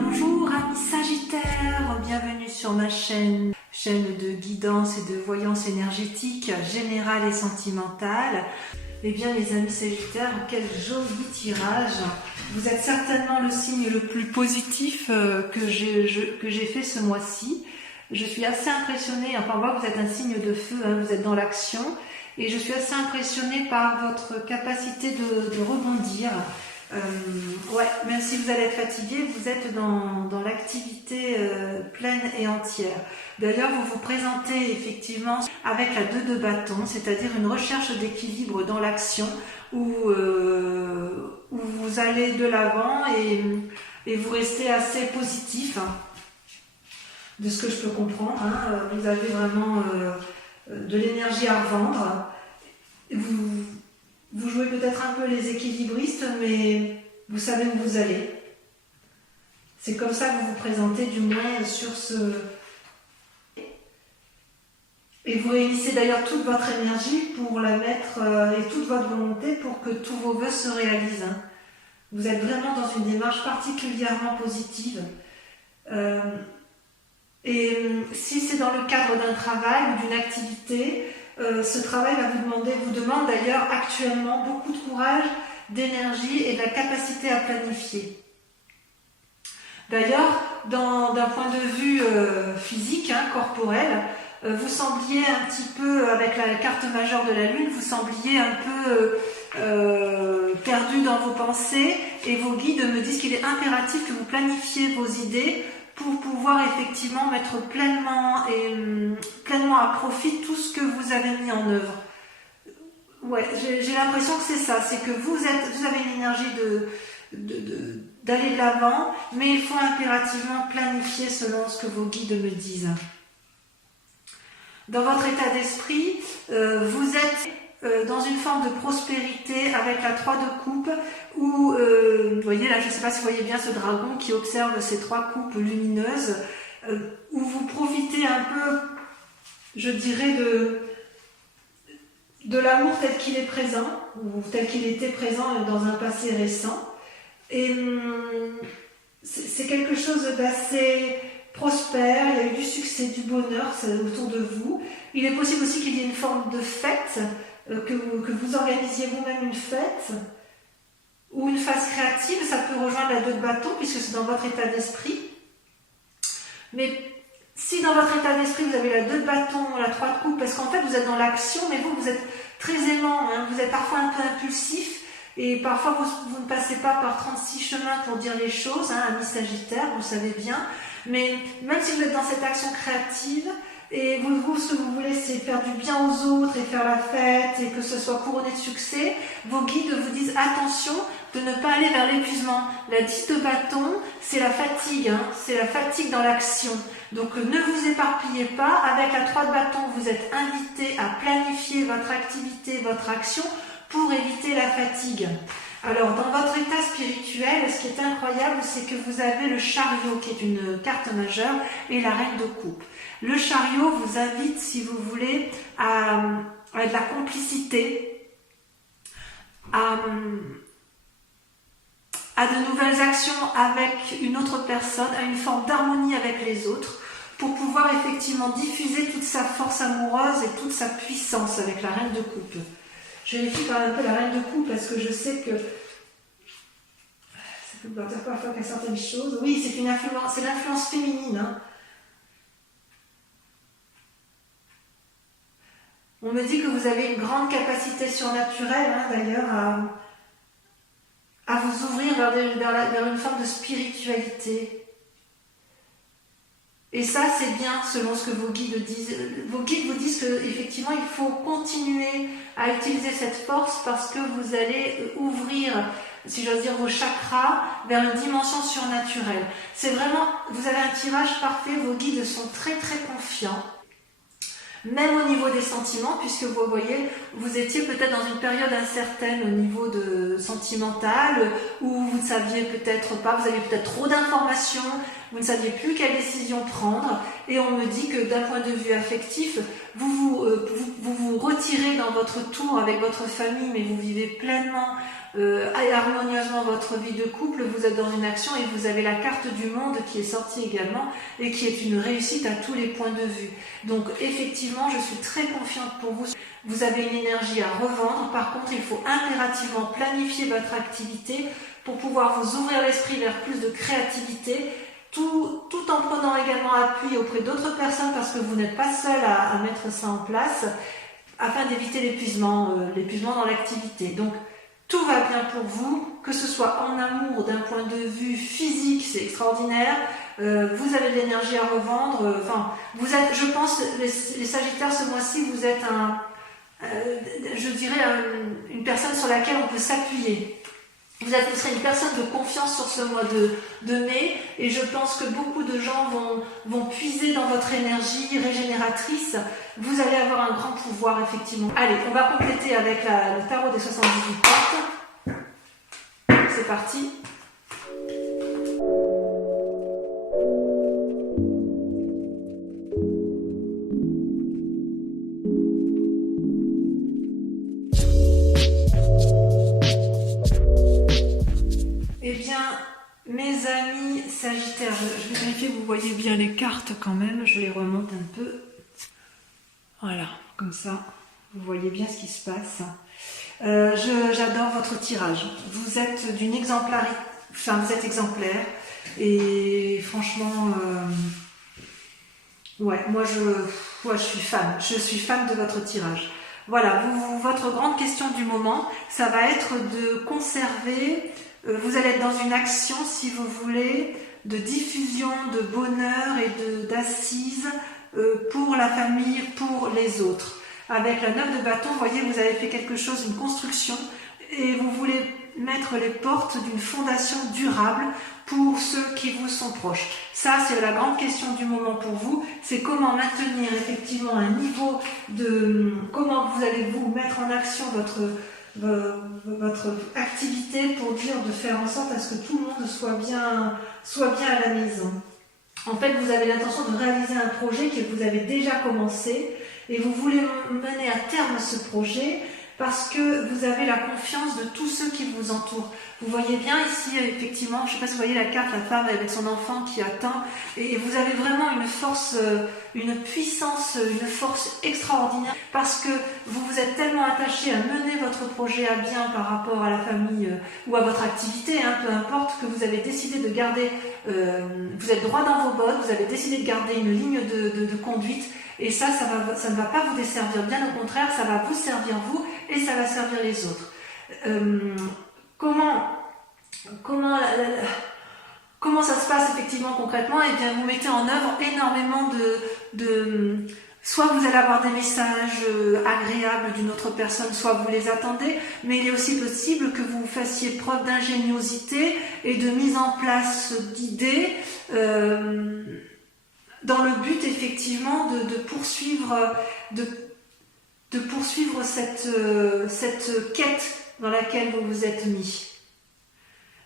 Bonjour amis Sagittaires, bienvenue sur ma chaîne de guidance et de voyance énergétique générale et sentimentale. Eh bien les amis Sagittaires, quel joli tirage. Vous êtes certainement le signe le plus positif que j'ai fait ce mois-ci. Je suis assez impressionnée, enfin moi vous êtes un signe de feu, hein, vous êtes dans l'action. Et je suis assez impressionnée par votre capacité de rebondir. Ouais, même si vous allez être fatigué, vous êtes dans l'activité pleine et entière. D'ailleurs, vous vous présentez effectivement avec la 2 de bâton, c'est-à-dire une recherche d'équilibre dans l'action où vous allez de l'avant et vous restez assez positif, hein, de ce que je peux comprendre. Hein. Vous avez vraiment de l'énergie à revendre. Vous jouez peut-être un peu les équilibristes, mais vous savez où vous allez. C'est comme ça que vous vous présentez, du moins sur ce... Et vous réunissez d'ailleurs toute votre énergie pour la mettre, et toute votre volonté pour que tous vos vœux se réalisent. Hein. Vous êtes vraiment dans une démarche particulièrement positive. Et si c'est dans le cadre d'un travail ou d'une activité, ce travail vous demande d'ailleurs actuellement beaucoup de courage, d'énergie et de la capacité à planifier. D'ailleurs, d'un point de vue physique, hein, corporel, vous sembliez un petit peu, avec la carte majeure de la Lune, vous sembliez un peu perdu dans vos pensées, et vos guides me disent qu'il est impératif que vous planifiez vos idées pour pouvoir effectivement mettre pleinement à profit tout ce que vous avez mis en œuvre. Ouais, j'ai l'impression que c'est ça, c'est que vous avez une énergie d'aller de l'avant, mais il faut impérativement planifier selon ce que vos guides me disent. Dans votre état d'esprit, vous êtes dans une forme de prospérité avec la 3 de coupe où, vous voyez là, je ne sais pas si vous voyez bien ce dragon qui observe ces 3 coupes lumineuses, où vous profitez un peu, je dirais, de l'amour tel qu'il est présent, ou tel qu'il était présent dans un passé récent. Et c'est quelque chose d'assez prospère, il y a eu du succès, du bonheur autour de vous. Il est possible aussi qu'il y ait une forme de fête, que vous organisiez vous-même une fête, ou une phase créative, ça peut rejoindre la 2 de bâton, puisque c'est dans votre état d'esprit. Mais si dans votre état d'esprit, vous avez la 2 de bâton, la 3 de coupe, parce qu'en fait, vous êtes dans l'action, mais vous êtes très aimant, hein, vous êtes parfois un peu impulsif, et parfois, vous ne passez pas par 36 chemins pour dire les choses, hein, amis Sagittaire, vous le savez bien. Mais même si vous êtes dans cette action créative, et ce que vous voulez, c'est faire du bien aux autres et faire la fête et que ce soit couronné de succès, vos guides vous disent attention de ne pas aller vers l'épuisement. La 10 de bâton, c'est la fatigue, hein, c'est la fatigue dans l'action. Donc ne vous éparpillez pas. Avec la 3 de bâton, vous êtes invité à planifier votre activité, votre action pour éviter la fatigue. Alors, dans votre état spirituel, ce qui est incroyable, c'est que vous avez le chariot, qui est une carte majeure, et la reine de coupe. Le chariot vous invite, si vous voulez, à de la complicité, à de nouvelles actions avec une autre personne, à une forme d'harmonie avec les autres, pour pouvoir effectivement diffuser toute sa force amoureuse et toute sa puissance avec la reine de coupe. Je vérifie quand même un peu la reine de coupe parce que je sais que ça peut vouloir dire parfois qu'il y a certaines choses. Oui, c'est l'influence féminine. Hein. On me dit que vous avez une grande capacité surnaturelle, hein, d'ailleurs, à vous ouvrir vers une forme de spiritualité. Et ça, c'est bien selon ce que vos guides disent. Vos guides vous disent qu'effectivement, il faut continuer à utiliser cette force parce que vous allez ouvrir, si j'ose dire, vos chakras vers une dimension surnaturelle. C'est vraiment, vous avez un tirage parfait, vos guides sont très très confiants. Même au niveau des sentiments, puisque vous voyez, vous étiez peut-être dans une période incertaine au niveau sentimental, où vous ne saviez peut-être pas, vous aviez peut-être trop d'informations, vous ne saviez plus quelle décision prendre, et on me dit que d'un point de vue affectif, vous vous retirez dans votre tour avec votre famille, mais vous vivez pleinement harmonieusement votre vie de couple, vous êtes dans une action et vous avez la carte du monde qui est sortie également et qui est une réussite à tous les points de vue. Donc effectivement, je suis très confiante pour vous. Vous avez une énergie à revendre. Par contre, il faut impérativement planifier votre activité pour pouvoir vous ouvrir l'esprit vers plus de créativité, tout en prenant également appui auprès d'autres personnes parce que vous n'êtes pas seul à mettre ça en place afin d'éviter l'épuisement dans l'activité. Donc, tout va bien pour vous, que ce soit en amour, d'un point de vue physique, c'est extraordinaire. Vous avez de l'énergie à revendre. Vous êtes, je pense, les Sagittaires, ce mois-ci, vous êtes je dirais, une personne sur laquelle on peut s'appuyer. Vous serez une personne de confiance sur ce mois de mai et je pense que beaucoup de gens vont puiser dans votre énergie régénératrice. Vous allez avoir un grand pouvoir, effectivement. Allez, on va compléter avec le tarot des 78 cartes. C'est parti. Mes amis Sagittaires, je vais vérifier que vous voyez bien les cartes quand même, je les remonte un peu. Voilà, comme ça, vous voyez bien ce qui se passe. J'adore votre tirage. Vous êtes d'une exemplarité, vous êtes exemplaire. Et franchement, ouais, moi je suis fan. Je suis fan de votre tirage. Voilà, votre grande question du moment, ça va être de conserver. Vous allez être dans une action, si vous voulez, de diffusion, de bonheur et d'assises pour la famille, pour les autres. Avec la 9 de bâton, vous voyez, vous avez fait quelque chose, une construction, et vous voulez mettre les portes d'une fondation durable pour ceux qui vous sont proches. Ça, c'est la grande question du moment pour vous, c'est comment maintenir effectivement un niveau de... Comment vous allez vous mettre en action votre activité pour dire de faire en sorte à ce que tout le monde soit bien à la maison. En fait, vous avez l'intention de réaliser un projet que vous avez déjà commencé et vous voulez mener à terme ce projet parce que vous avez la confiance de tous ceux qui vous entourent. Vous voyez bien ici, effectivement, je ne sais pas si vous voyez la carte, la femme avec son enfant qui attend, et vous avez vraiment une force, une puissance, une force extraordinaire, parce que vous vous êtes tellement attaché à mener votre projet à bien par rapport à la famille ou à votre activité, peu importe, que vous avez décidé de garder, vous êtes droit dans vos bottes, vous avez décidé de garder une ligne de conduite, et ça ne va pas vous desservir, bien au contraire, ça va vous servir vous, et ça va servir les autres. Comment ça se passe effectivement concrètement? Eh bien, vous mettez en œuvre énormément soit vous allez avoir des messages agréables d'une autre personne, soit vous les attendez, mais il est aussi possible que vous fassiez preuve d'ingéniosité et de mise en place d'idées dans le but effectivement de poursuivre cette quête dans laquelle vous vous êtes mis.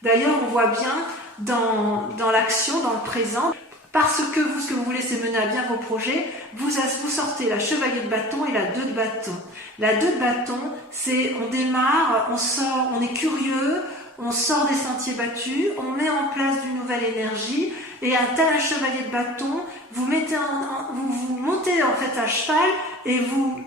D'ailleurs, on voit bien dans l'action, dans le présent, parce que ce que vous voulez, c'est mener à bien vos projets, vous sortez la chevalier de bâton et la 2 de bâton. La 2 de bâton, c'est on démarre, on est curieux, on sort des sentiers battus, on met en place d'une nouvelle énergie, et un tel chevalier de bâton, vous montez en fait à cheval et vous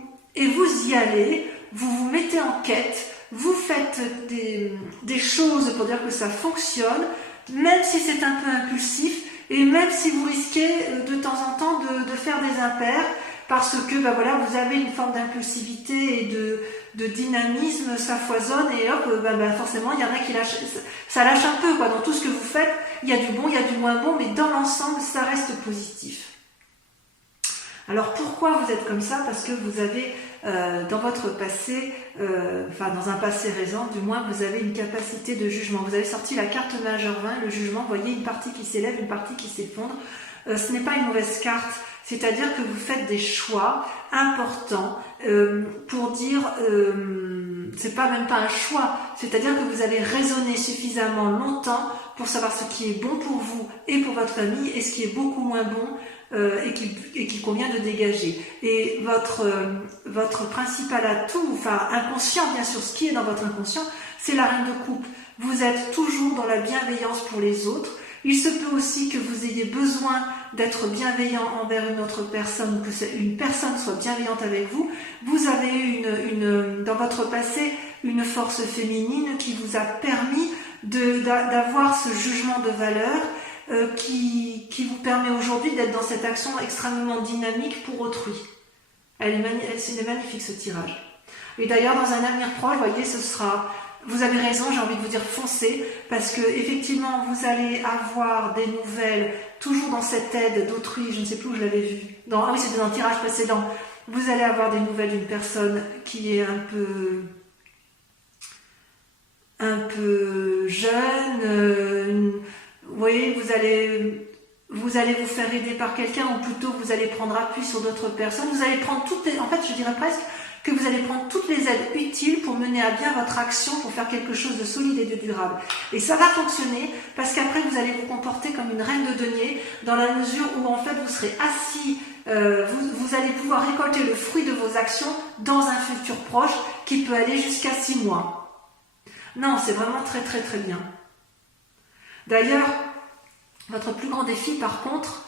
y allez, vous vous mettez en quête, vous faites des choses pour dire que ça fonctionne, même si c'est un peu impulsif et même si vous risquez de temps en temps de faire des impairs parce que vous avez une forme d'impulsivité et de dynamisme, ça foisonne et hop, forcément il y en a qui lâchent, ça lâche un peu dans tout ce que vous faites, il y a du bon, il y a du moins bon, mais dans l'ensemble ça reste positif. Alors pourquoi vous êtes comme ça? Parce que vous avez dans votre passé, dans un passé récent, du moins vous avez une capacité de jugement. Vous avez sorti la carte majeure 20, le jugement, vous voyez une partie qui s'élève, une partie qui s'effondre. Ce n'est pas une mauvaise carte, c'est-à-dire que vous faites des choix importants pour dire, c'est pas même pas un choix, c'est-à-dire que vous avez raisonné suffisamment longtemps pour savoir ce qui est bon pour vous et pour votre famille et ce qui est beaucoup moins bon et qu'il convient de dégager. Et votre principal atout, inconscient bien sûr, ce qui est dans votre inconscient, c'est la reine de coupe. Vous êtes toujours dans la bienveillance pour les autres. Il se peut aussi que vous ayez besoin d'être bienveillant envers une autre personne, que une personne soit bienveillante avec vous. Vous avez eu dans votre passé une force féminine qui vous a permis d'avoir ce jugement de valeur qui vous permet aujourd'hui d'être dans cette action extrêmement dynamique pour autrui. C'est magnifique ce tirage. Et d'ailleurs, dans un avenir proche, vous voyez, vous avez raison, j'ai envie de vous dire foncez, parce que effectivement, vous allez avoir des nouvelles, toujours dans cette aide d'autrui, je ne sais plus où je l'avais vu. Ah oui, c'était dans le tirage précédent. Vous allez avoir des nouvelles d'une personne qui est un peu jeune. Vous voyez, vous allez vous faire aider par quelqu'un, ou plutôt vous allez prendre appui sur d'autres personnes. Vous allez prendre en fait, je dirais presque que vous allez prendre toutes les aides utiles pour mener à bien votre action, pour faire quelque chose de solide et de durable. Et ça va fonctionner parce qu'après vous allez vous comporter comme une reine de denier, dans la mesure où en fait vous serez assis, vous allez pouvoir récolter le fruit de vos actions dans un futur proche qui peut aller jusqu'à 6 mois. Non, c'est vraiment très très très bien. D'ailleurs, votre plus grand défi par contre,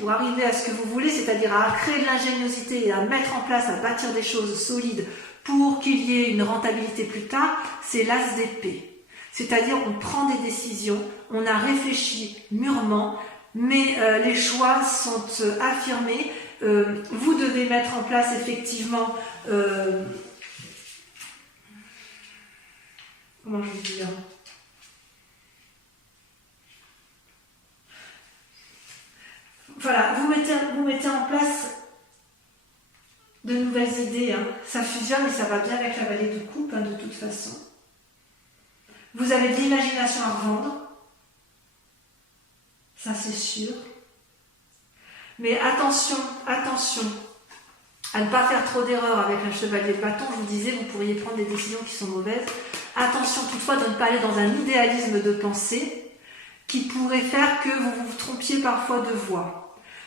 pour arriver à ce que vous voulez, c'est-à-dire à créer de l'ingéniosité et à mettre en place, à bâtir des choses solides pour qu'il y ait une rentabilité plus tard, c'est l'as d'épée. C'est-à-dire on prend des décisions, on a réfléchi mûrement, mais les choix sont affirmés. Vous devez mettre en place effectivement... comment je vais dire ? Voilà, vous mettez en place de nouvelles idées. Ça fusionne et ça va bien avec la vallée de coupe, de toute façon. Vous avez de l'imagination à revendre. Ça, c'est sûr. Mais attention à ne pas faire trop d'erreurs avec un chevalier de bâton. Je vous disais, vous pourriez prendre des décisions qui sont mauvaises. Attention toutefois de ne pas aller dans un idéalisme de pensée qui pourrait faire que vous vous trompiez parfois de voie.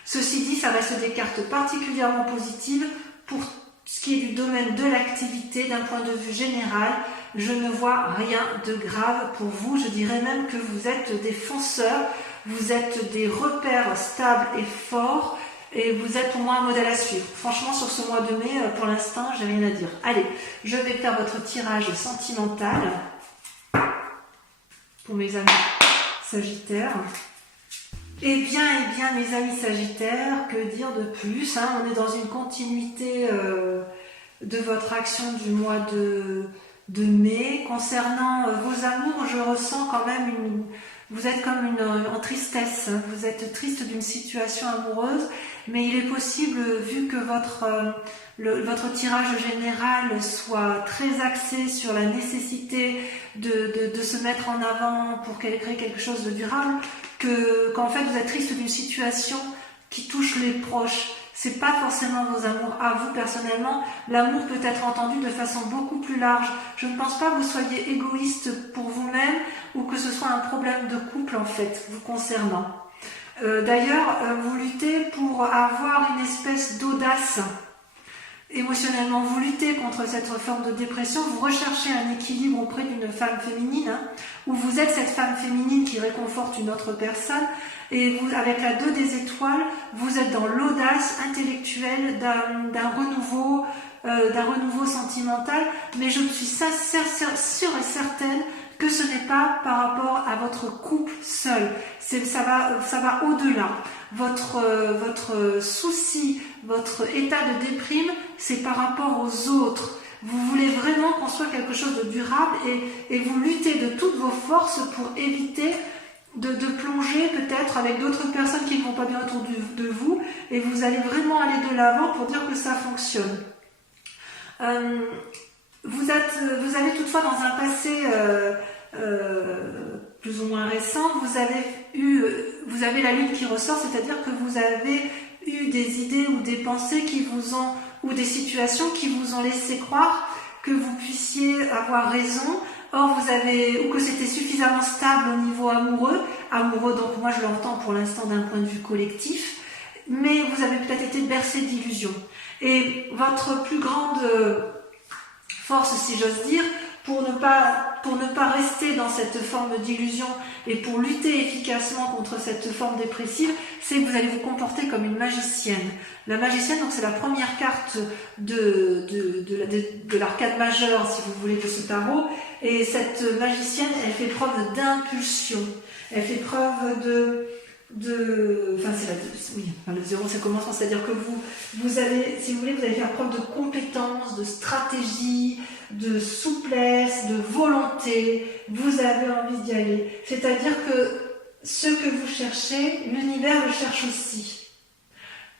Ceci dit, ça reste des cartes particulièrement positives pour ce qui est du domaine de l'activité. D'un point de vue général, je ne vois rien de grave pour vous. Je dirais même que vous êtes des fonceurs, vous êtes des repères stables et forts, et vous êtes pour moi un modèle à suivre. Franchement, sur ce mois de mai, pour l'instant, j'ai rien à dire. Allez, je vais faire votre tirage sentimental pour mes amis Sagittaires. Eh bien, mes amis Sagittaires, que dire de plus, on est dans une continuité de votre action du mois de mai. Concernant vos amours, je ressens quand même vous êtes comme en tristesse. Vous êtes triste d'une situation amoureuse, mais il est possible, vu que votre tirage général soit très axé sur la nécessité de se mettre en avant pour créer quelque chose de durable, qu'en fait vous êtes triste d'une situation qui touche les proches. C'est pas forcément vos amours à vous personnellement. L'amour peut être entendu de façon beaucoup plus large. Je ne pense pas que vous soyez égoïste pour vous-même ou que ce soit un problème de couple en fait vous concernant. D'ailleurs, vous luttez pour avoir une espèce d'audace émotionnellement. Vous luttez contre cette forme de dépression. Vous recherchez un équilibre auprès d'une femme féminine, où vous êtes cette femme féminine qui réconforte une autre personne. Et vous, avec la 2 des étoiles, vous êtes dans l'audace intellectuelle d'un renouveau sentimental. Mais je suis sûre et certaine que ce n'est pas par rapport à votre couple seul. Ça va au-delà. Votre souci, votre état de déprime, c'est par rapport aux autres. Vous voulez vraiment construire quelque chose de durable et vous luttez de toutes vos forces pour éviter de plonger peut-être avec d'autres personnes qui ne vont pas bien autour de vous, et vous allez vraiment aller de l'avant pour dire que ça fonctionne. Vous avez toutefois dans un passé plus ou moins récent, vous avez la lune qui ressort, c'est-à-dire que vous avez eu des idées ou des pensées ou des situations qui vous ont laissé croire que vous puissiez avoir raison. Or, ou que c'était suffisamment stable au niveau amoureux, donc moi je l'entends pour l'instant d'un point de vue collectif, mais vous avez peut-être été bercé d'illusions. Et votre plus grande force, si j'ose dire, pour ne pas rester dans cette forme d'illusion et pour lutter efficacement contre cette forme dépressive, c'est que vous allez vous comporter comme une magicienne. La magicienne, donc c'est la première carte de l'arcade majeure, si vous voulez, de ce tarot. Et cette magicienne, elle fait preuve d'impulsion. Elle fait preuve le 0 c'est commencement, c'est-à-dire que vous allez, si vous voulez, vous allez faire preuve de compétence, de stratégie, de souplesse, de volonté, vous avez envie d'y aller. C'est-à-dire que ce que vous cherchez, l'univers le cherche aussi.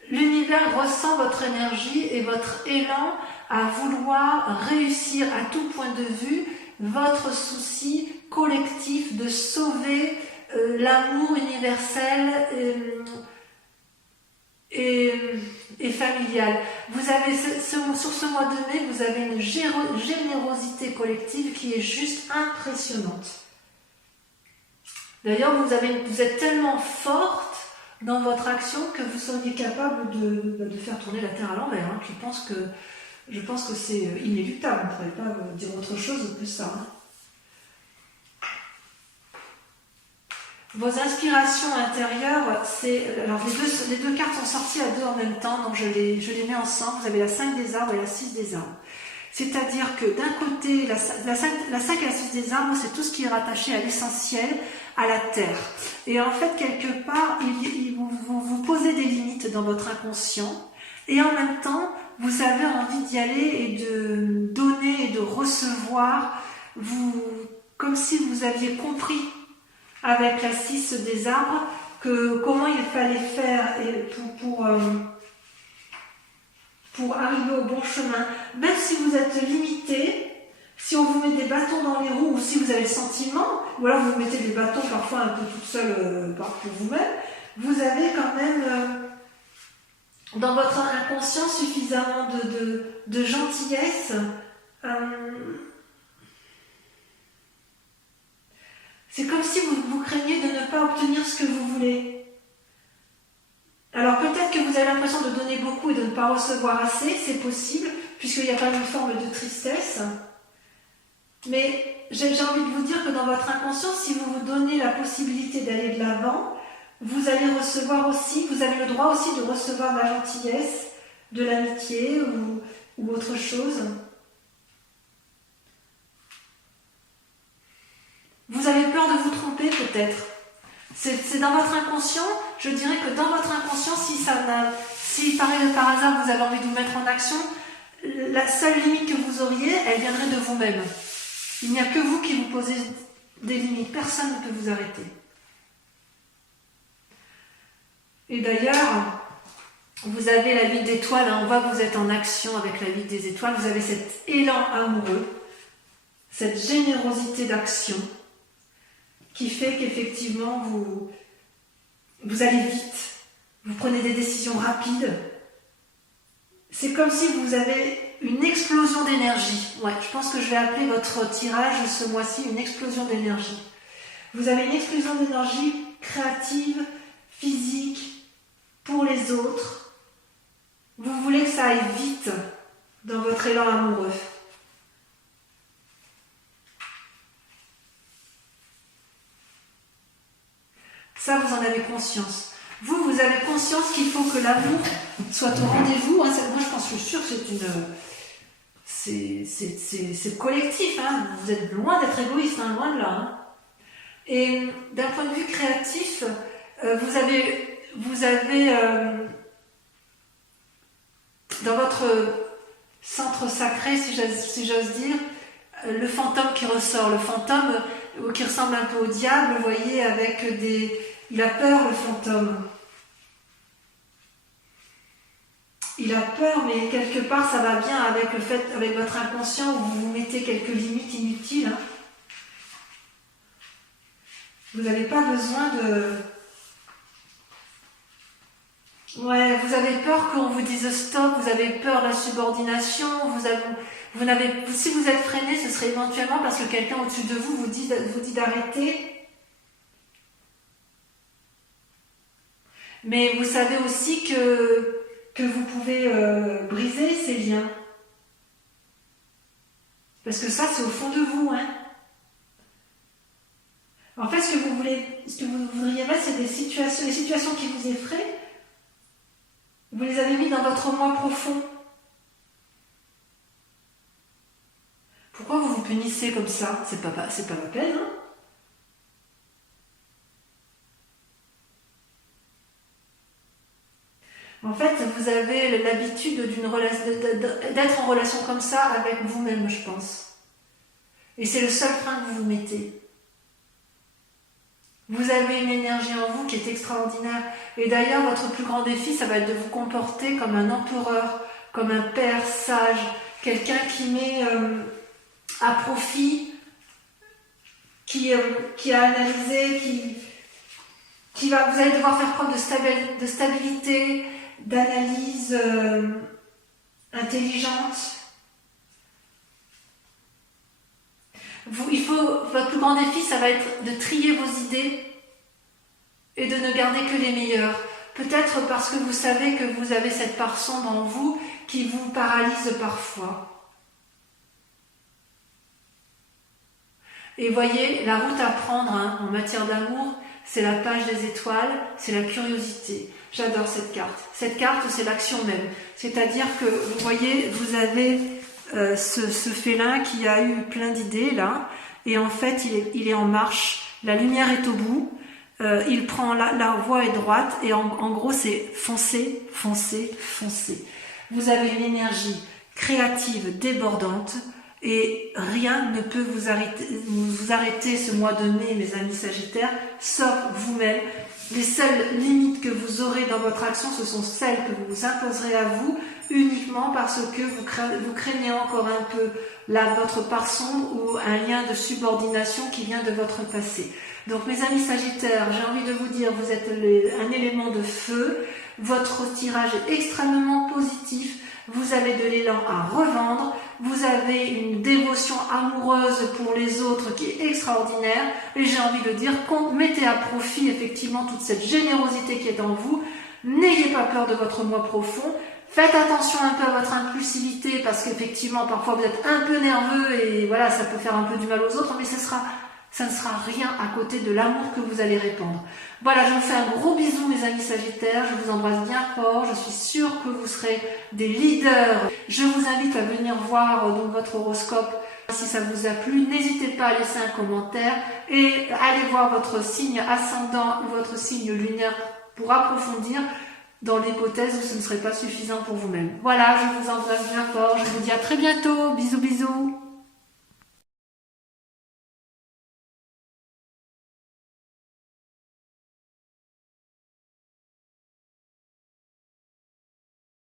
L'univers ressent votre énergie et votre élan à vouloir réussir à tout point de vue votre souci collectif de sauver l'amour universel et familial. Vous avez sur ce mois de mai, vous avez une générosité collective qui est juste impressionnante. D'ailleurs, vous êtes tellement forte dans votre action que vous seriez capable de faire tourner la Terre à l'envers. Hein. Je pense que c'est inéluctable. On ne pourrait pas dire autre chose que ça. Hein. Vos inspirations intérieures, alors les deux cartes sont sorties à deux en même temps, donc je les mets ensemble. Vous avez la 5 des arbres et la 6 des arbres. C'est-à-dire que d'un côté, la 5 et la 6 des arbres, c'est tout ce qui est rattaché à l'essentiel, à la terre. Et en fait, quelque part, vous posez des limites dans votre inconscient, et en même temps, vous avez envie d'y aller et de donner et de recevoir, comme si vous aviez compris avec la 6 des arbres comment il fallait faire pour arriver au bon chemin. Même si vous êtes limité, si on vous met des bâtons dans les roues, ou si vous avez le sentiment, ou alors vous mettez des bâtons parfois un peu toute seule pour vous-même, vous avez quand même dans votre inconscient suffisamment de gentillesse. C'est comme si vous craignez de ne pas obtenir ce que vous voulez. Alors peut-être que vous avez l'impression de donner beaucoup et de ne pas recevoir assez, c'est possible, puisqu'il y a quand même une forme de tristesse. Mais j'ai envie de vous dire que dans votre inconscient, si vous vous donnez la possibilité d'aller de l'avant, vous allez recevoir aussi, vous avez le droit aussi de recevoir de la gentillesse, de l'amitié ou autre chose. Vous avez peur de vous tromper peut-être. C'est dans votre inconscient, je dirais que dans votre inconscient, si par hasard vous avez envie de vous mettre en action, la seule limite que vous auriez, elle viendrait de vous-même. Il n'y a que vous qui vous posez des limites, personne ne peut vous arrêter. Et d'ailleurs, vous avez la vie d'étoile, on voit que vous êtes en action avec la vie des étoiles, vous avez cet élan amoureux, cette générosité d'action, qui fait qu'effectivement vous allez vite, vous prenez des décisions rapides. C'est comme si vous avez une explosion d'énergie. Ouais, je pense que je vais appeler votre tirage ce mois-ci une explosion d'énergie. Vous avez une explosion d'énergie créative, physique, pour les autres. Vous voulez que ça aille vite dans votre élan amoureux. Ça, vous en avez conscience. Vous avez conscience qu'il faut que l'amour soit au rendez-vous. Moi, je suis sûre que c'est collectif. Hein. Vous êtes loin d'être égoïste, hein, loin de là. Hein. Et d'un point de vue créatif, vous avez dans votre centre sacré, si j'ose dire, le fantôme qui ressort. Le fantôme qui ressemble un peu au diable, vous voyez, avec il a peur, le fantôme. Il a peur, mais quelque part, ça va bien avec avec votre inconscient où vous vous mettez quelques limites inutiles. Hein. Vous n'avez pas besoin de... Ouais, vous avez peur qu'on vous dise stop, vous avez peur de la subordination, si vous êtes freiné, ce serait éventuellement parce que quelqu'un au-dessus de vous dit d'arrêter. Mais vous savez aussi que vous pouvez briser ces liens. Parce que ça, c'est au fond de vous, hein. En fait, ce que vous voudriez mettre, c'est les situations qui vous effraient. Vous les avez mis dans votre moi profond. Pourquoi vous vous punissez comme ça? C'est pas la peine, hein. En fait, vous avez l'habitude d'être en relation comme ça avec vous-même, je pense. Et c'est le seul frein que vous vous mettez. Vous avez une énergie en vous qui est extraordinaire. Et d'ailleurs, votre plus grand défi, ça va être de vous comporter comme un empereur, comme un père sage, quelqu'un qui met à profit, qui a analysé, vous allez devoir faire preuve de stabilité, d'analyse intelligente. Votre plus grand défi, ça va être de trier vos idées et de ne garder que les meilleures. Peut-être parce que vous savez que vous avez cette part sombre en vous qui vous paralyse parfois. Et voyez, la route à prendre en matière d'amour, c'est la page des étoiles, c'est la curiosité. J'adore cette carte. Cette carte, c'est l'action même. C'est-à-dire que, vous voyez, vous avez ce félin qui a eu plein d'idées, là, et en fait, il est en marche. La lumière est au bout. Il prend la voie est droite, et en gros, c'est foncer, foncer, foncer. Vous avez une énergie créative, débordante, et rien ne peut vous arrêter ce mois de mai, mes amis Sagittaires, sauf vous-même. Les seules limites que vous aurez dans votre action, ce sont celles que vous vous imposerez à vous, uniquement parce que vous craignez encore un peu votre part sombre ou un lien de subordination qui vient de votre passé. Donc mes amis Sagittaires, j'ai envie de vous dire, vous êtes un élément de feu, votre tirage est extrêmement positif, vous avez de l'élan à revendre, vous avez une dévotion amoureuse pour les autres qui est extraordinaire, et j'ai envie de dire, mettez à profit effectivement toute cette générosité qui est en vous, n'ayez pas peur de votre moi profond, faites attention un peu à votre impulsivité, parce qu'effectivement parfois vous êtes un peu nerveux, et voilà, ça peut faire un peu du mal aux autres, mais ça ne sera rien à côté de l'amour que vous allez répandre. Voilà, je vous fais un gros bisou mes amis Sagittaires, je vous embrasse bien fort, je suis sûre que vous serez des leaders. Je vous invite à venir voir donc votre horoscope si ça vous a plu. N'hésitez pas à laisser un commentaire et allez voir votre signe ascendant ou votre signe lunaire pour approfondir dans l'hypothèse où ce ne serait pas suffisant pour vous-même. Voilà, je vous embrasse bien fort, je vous dis à très bientôt, bisous bisous.